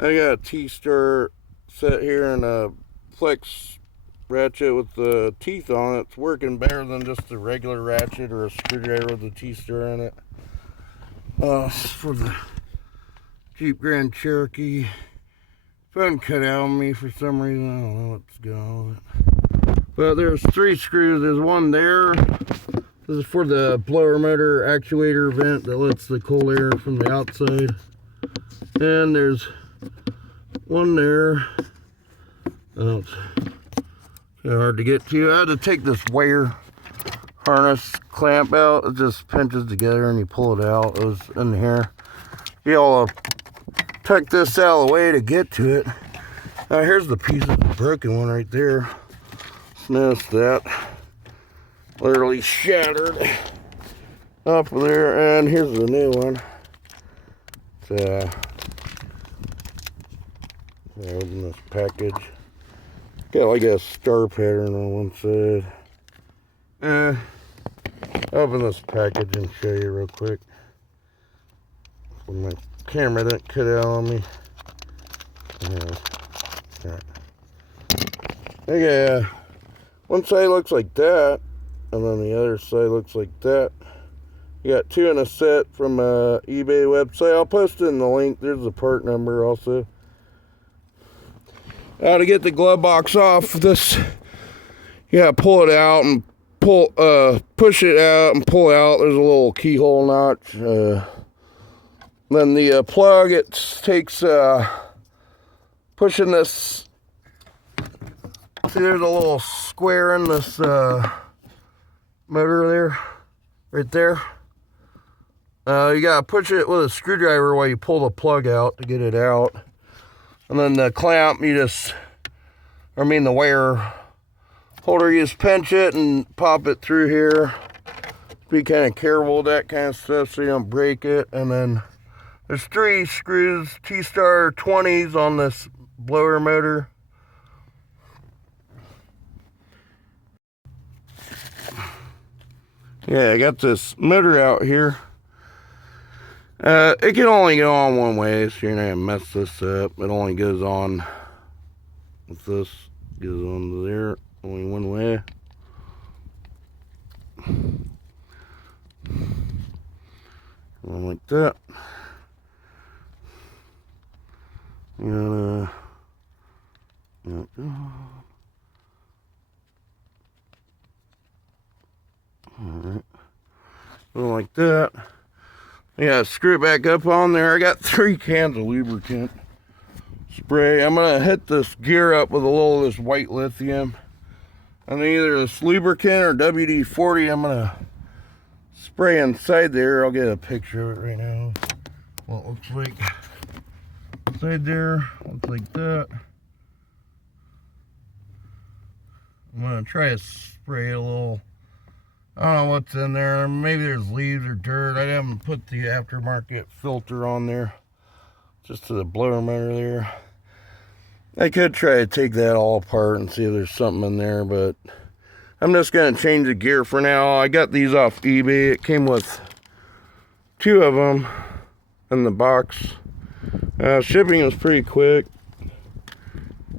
I got a T-star set here and a flex ratchet with the teeth on it. It's working better than just a regular ratchet or a screwdriver with a T-star in it. For the Jeep Grand Cherokee. Phone cut out on me for some reason. I don't know what's going on with it. But there's 3 screws. There's one there. This is for the blower motor actuator vent that lets the cold air from the outside. And there's one there. Oh, it's hard to get to. I had to take this wire harness clamp out. It just pinches together and you pull it out. It was in here. You all tuck this out of the way to get to it. Now here's the piece of the broken one right there. Notice that. Literally shattered up there. And here's the new one. It's, open this package. Got like a star pattern on one side. Open this package and show you real quick. When my camera didn't cut out on me. Right. Okay, one side looks like that, and then the other side looks like that. You got 2 in a set from a eBay website. I'll post it in the link. There's the part number also. To get the glove box off this, you gotta pull it out and push it out and pull out. There's a little keyhole notch. Then the plug, it takes pushing this. See, there's a little square in this motor there, right there. You gotta push it with a screwdriver while you pull the plug out to get it out. And then the clamp, the wire holder, you just pinch it and pop it through here. Be kind of careful with that kind of stuff so you don't break it. And then there's 3 screws, T-star 20s on this blower motor. Yeah, I got this motor out here. It can only go on one way, so you're not gonna mess this up. It only goes on, if this goes on to there, only one way. Going like that. And, alright. Going like that. Yeah, screw it back up on there. I got 3 cans of lubricant spray. I'm gonna hit this gear up with a little of this white lithium. And either this lubricant or WD-40, I'm gonna spray inside there. I'll get a picture of it right now. What it looks like. Inside there, looks like that. I'm gonna try to spray a little. I don't know what's in there. Maybe there's leaves or dirt. I haven't put the aftermarket filter on there. Just to the blower motor there. I could try to take that all apart and see if there's something in there, but I'm just going to change the gear for now. I got these off eBay. It came with 2 of them in the box. Shipping was pretty quick.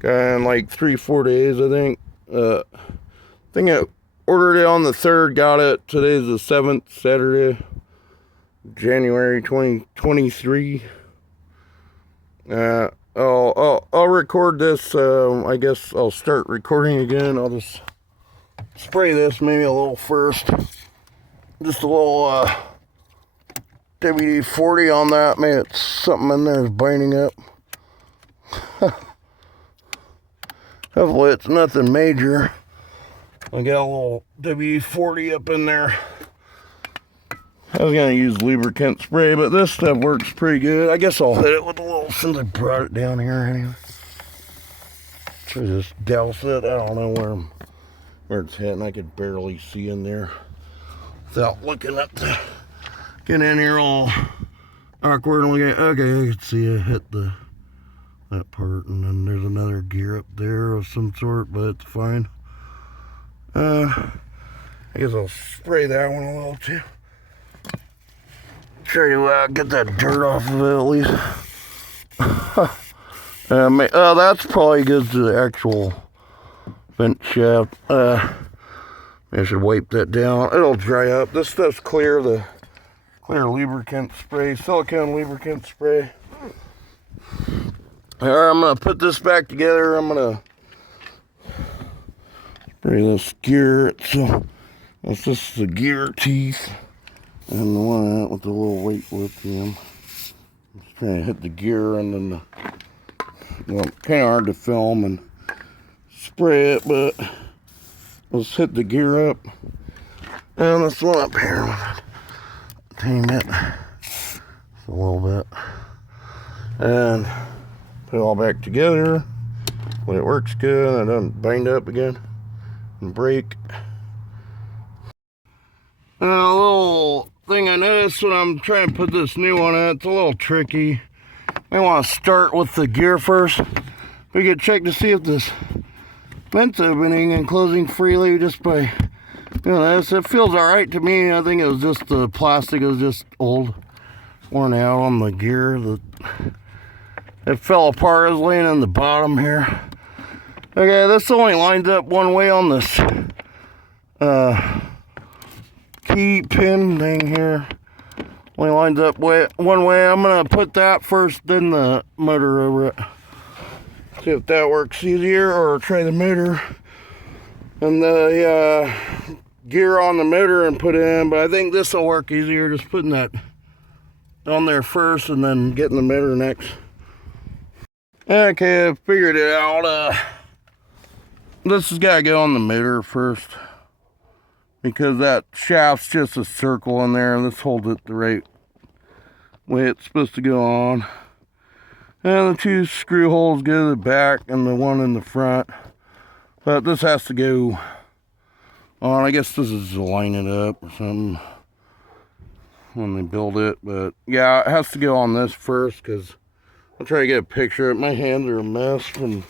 Got in like 3-4 days, I think. I think I ordered it on the 3rd, got it. Today's the 7th, Saturday, January 2023. I'll record this. I guess I'll start recording again. I'll just spray this maybe a little first. Just a little WD-40 on that. Maybe it's something in there is binding up. Hopefully it's nothing major. I got a little WD-40 up in there. I was going to use lubricant spray, but this stuff works pretty good. I guess I'll hit it with a little, since I brought it down here anyway. Try to just douse it. I don't know where it's hitting. I could barely see in there without looking up to get in here all awkward. And okay, I can see it hit that part, and then there's another gear up there of some sort, but it's fine. I guess I'll spray that one a little too. Try to get that dirt off of it at least. That's probably goes to the actual vent shaft. I should wipe that down. It'll dry up. This stuff's clear. The clear lubricant spray, silicone lubricant spray. Alright, I'm gonna put this back together. I'm gonna spray this gear. So that's just the gear teeth and the one with the little weight lithium. Just trying to hit the gear and then the, well, kind of hard to film and spray it, but let's hit the gear up and this one up here with it. Tame it just a little bit and put it all back together when it works good. I don't bind up again and break. And a little thing I noticed when I'm trying to put this new one in, it's a little tricky. I want to start with the gear first. We can check to see if this vent's opening and closing freely just by doing this. It feels alright to me. I think it was just the plastic was just old, worn out on the gear. It fell apart. It was laying in the bottom here. Okay, this only lines up one way on this key pin thing here. Only lines up one way. I'm gonna put that first, then the motor over it. See if that works easier, or try the motor and the gear on the motor and put it in. But I think this will work easier, just putting that on there first and then getting the motor next. Okay, I figured it out. This has got to go on the motor first, because that shaft's just a circle in there, and this holds it the right way it's supposed to go on. And the two screw holes go to the back and the one in the front. But this has to go on. I guess this is to line it up or something when they build it. But yeah, it has to go on this first, because I'll try to get a picture of it. My hands are a mess from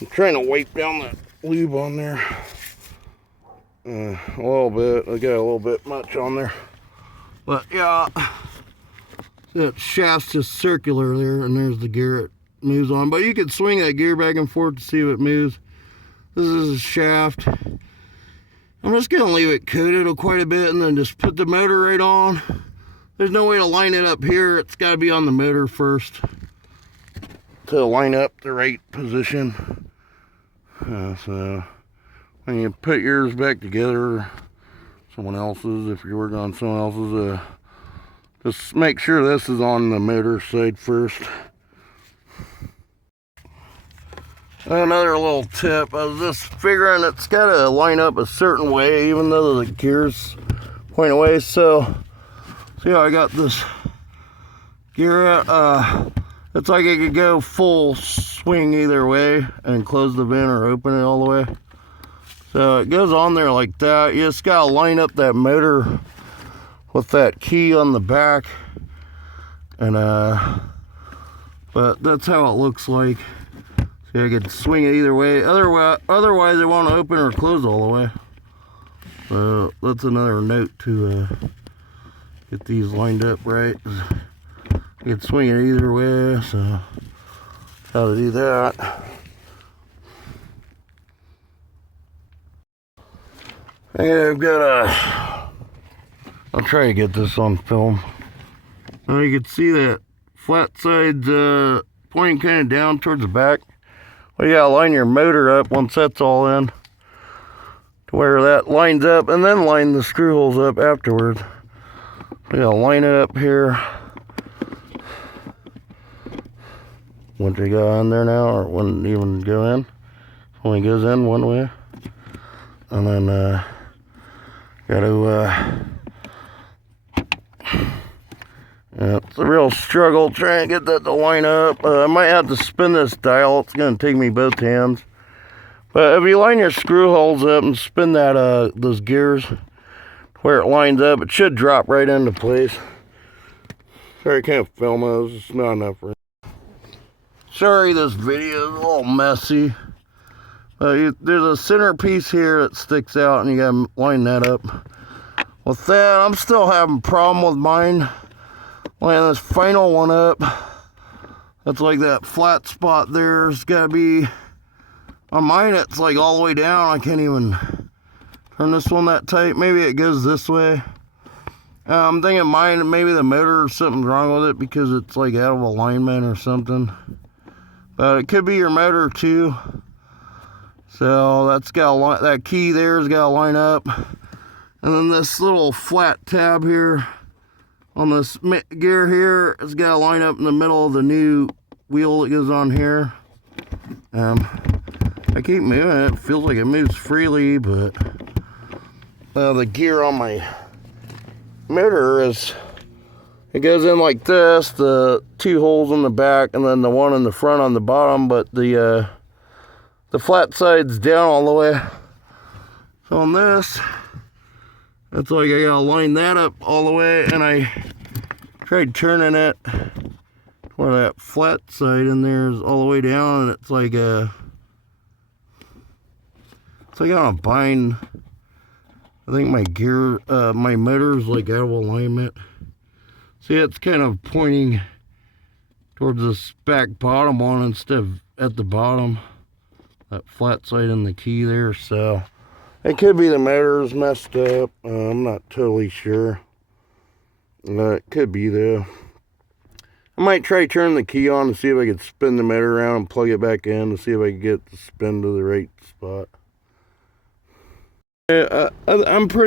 I'm trying to wipe down that lube on there. A little bit. I got a little bit much on there. But yeah, that shaft's just circular there, and there's the gear it moves on. But you can swing that gear back and forth to see if it moves. This is a shaft. I'm just going to leave it coated quite a bit and then just put the motor right on. There's no way to line it up here. It's got to be on the motor first to line up the right position. So when you put yours back together, someone else's, if you're working on someone else's, just make sure this is on the motor side first. Another little tip, I was just figuring it's got to line up a certain way, even though the gears point away. So see how I got this gear out? It's like it could go full swing either way and close the vent or open it all the way. So it goes on there like that. You just gotta line up that motor with that key on the back, and but that's how it looks like. See, I could swing it either way. Otherwise it won't open or close all the way. So that's another note to get these lined up right. You can swing it either way, so how to do that. And I've got I'll try to get this on film. Now you can see that flat side's pointing kind of down towards the back. Well, you gotta line your motor up once that's all in, to where that lines up, and then line the screw holes up afterwards. We gotta line it up here. Once you go in there now, or wouldn't even go in. Only goes in one way. And then it's a real struggle trying to get that to line up. I might have to spin this dial. It's going to take me both hands. But if you line your screw holes up and spin that those gears where it lines up, it should drop right into place. Sorry I can't film it. It's not enough for it. Sorry this video is a little messy. There's a center piece here that sticks out, and you gotta line that up. With that, I'm still having a problem with mine. Line this final one up. That's like that flat spot there's gotta be, on mine it's like all the way down. I can't even turn this one that tight. Maybe it goes this way. I'm thinking mine, maybe the motor or something's wrong with it because it's like out of alignment or something. But it could be your motor too. So that's got that key there's got to line up. And then this little flat tab here on this gear here, it's got to line up in the middle of the new wheel that goes on here. I keep moving it. It feels like it moves freely, but the gear on my motor is, it goes in like this, the two holes in the back and then the one in the front on the bottom, but the flat side's down all the way. So on this, it's like I gotta line that up all the way, and I tried turning it where that flat side in there is all the way down, and it's like on a bind. I think my gear, my motor's like out of alignment. See, it's kind of pointing towards this back bottom one instead of at the bottom. That flat side in the key there, so it could be the motor's messed up. I'm not totally sure. It could be though. I might try turning the key on to see if I could spin the motor around and plug it back in to see if I can get the spin to the right spot. I'm pretty